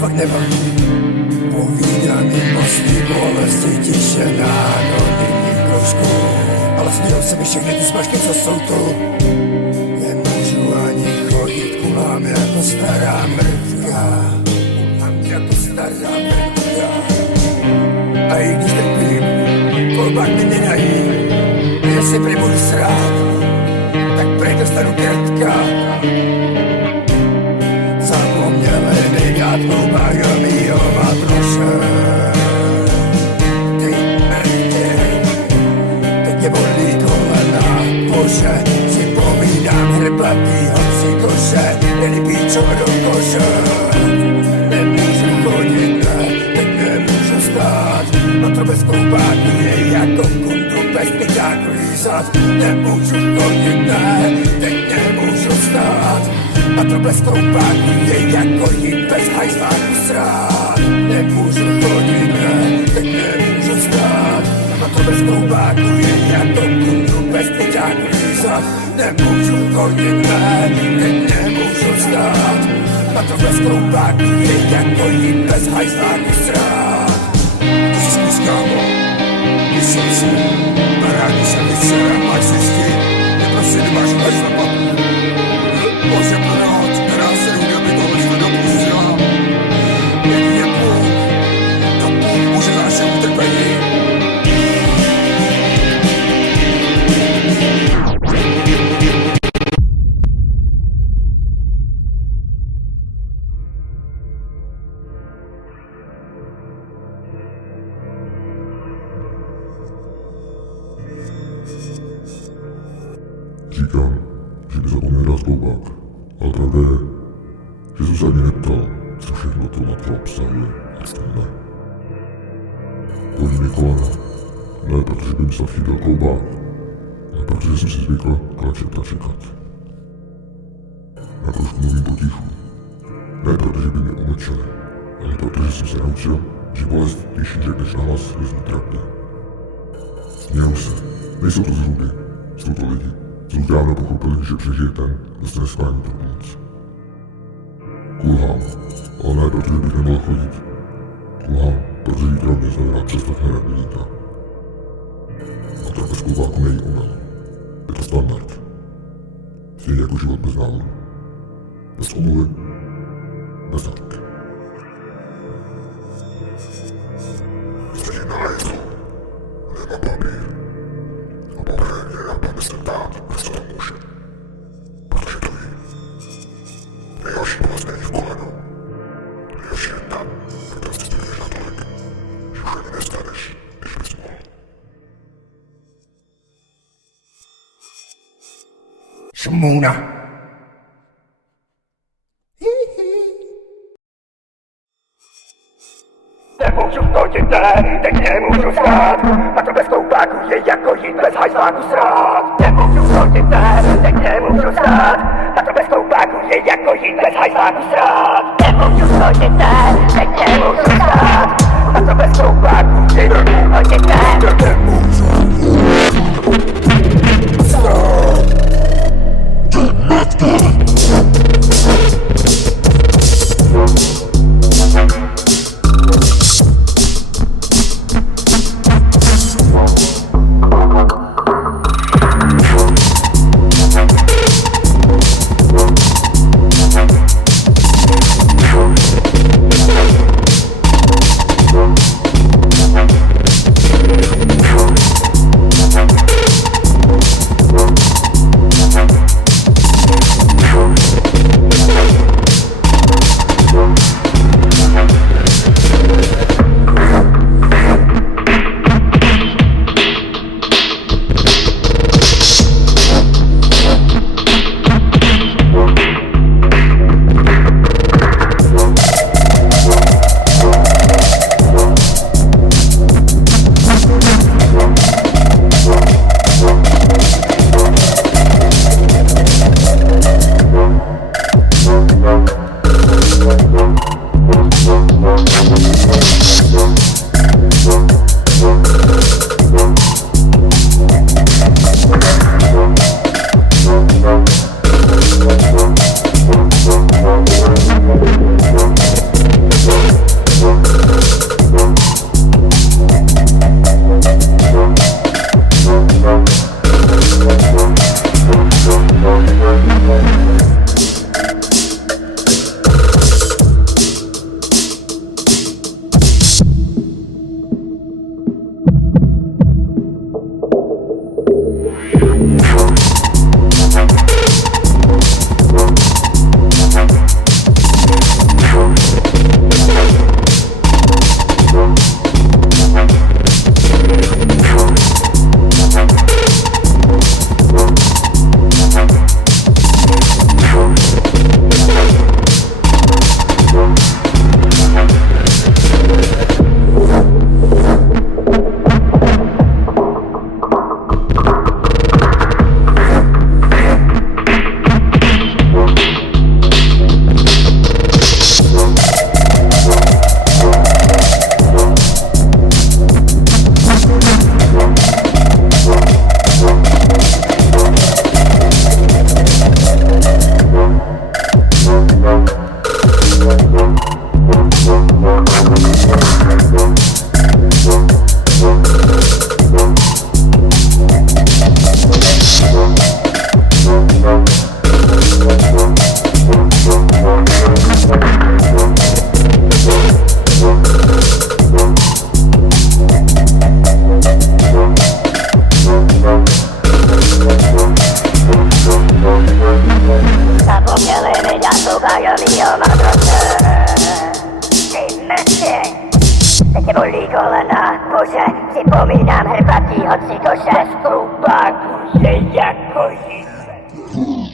fakt nevadí. Povídám jim o svý bolesti, tiše na denní kroužku. Ale smějou se mi všechny ty smažky, co jsou tu. Nemůžu ani chodit, kulám jako stará mrtvka. Kulám jako stará mrtvka. A i když trpím, kolbák mi nedají. Jestli prý budu srát, tak prej dostanu krtka. Zapomněli mi dát kolbák do mýho matroše. Ty mrtě, teď mě bolí kolena. Bože, si povídám hrbatýho cikoše. Jeli píčo do koše. Nemůžu chodit, ne, teď nemůžu stát. Na to bez kolbáku je jako kundu bez pitáku lízat. Nemůžu chodit, ne, teď nemůžu stát. A to bez kolbáku je jako jít bez hajzláku srát. Nemůžu chodit, ne, teď nemůžu stát. A to bez kolbáku je jako kundu bez pitáku lízat. Nemůžu chodit, ne, teď nemůžu stát. A to bez kolbáku je jako jít bez hajzláku srát. Ty jsi zkus, kámo, myslím si, parádi se vycera, máš zjistit, neprosím, nemáš lež na papu. Bože proč, která se růdě by tohle jste dopustila. Jedině Bůh, to Bůh může naše utrpení. Říkám, že by zapomněl dát kloubák, ale pravda je, že jsem se ani neptal, co všechno to matro obsahuje, a co ne. Bolí mi kolena, ne protože by mi snad chyběl kloubák, ale protože jsem si zvykl klečet a čekat. Na trošku mluvím potichu, ne protože by mě umlčeli, ale protože jsem se naučil, že bolest, když ji řekneš nahlas, je trapně. Smějou se, nejsou to zhruby, jsou to lidi. Co už dávno pochopili, že přežije ten, kdo se nesklání pro pomoc. Kulhám, ale ne protože bych nemohl chodit. Kulhám, protože jít rovně znamená přestat hledat. A to bez kulbáku nejí omyl. Je to standard. Stejně jako život bez návodu. Bez omluvy, bez záruky. Sedím na lejtru, nemám papír. A poprvé mě napadne se ptát, proč to může. Protože to ví. Nejhorší bolest není v kolenu. Nejhorší je tam, kde se zběhneš natolik, že už ani nestaneš, než bys mohl. Šmůna. Nemůžu chodit, ne, teď nemůžu stát. A to bez kloubáku je jako jít bez hajzláku srát. Nemůžu chodit, ne, teď nemůžu stát. A to bez kloubáku je jako jít bez hajzláku srát. Nemůžu chodit, ne, teď nemůžu stát. A to bez kloubáku je jako chodit, ne, nemůžu stát. bolí kolena, bože, připomínám herbatýho cikoše. Skrupáku je jako živé.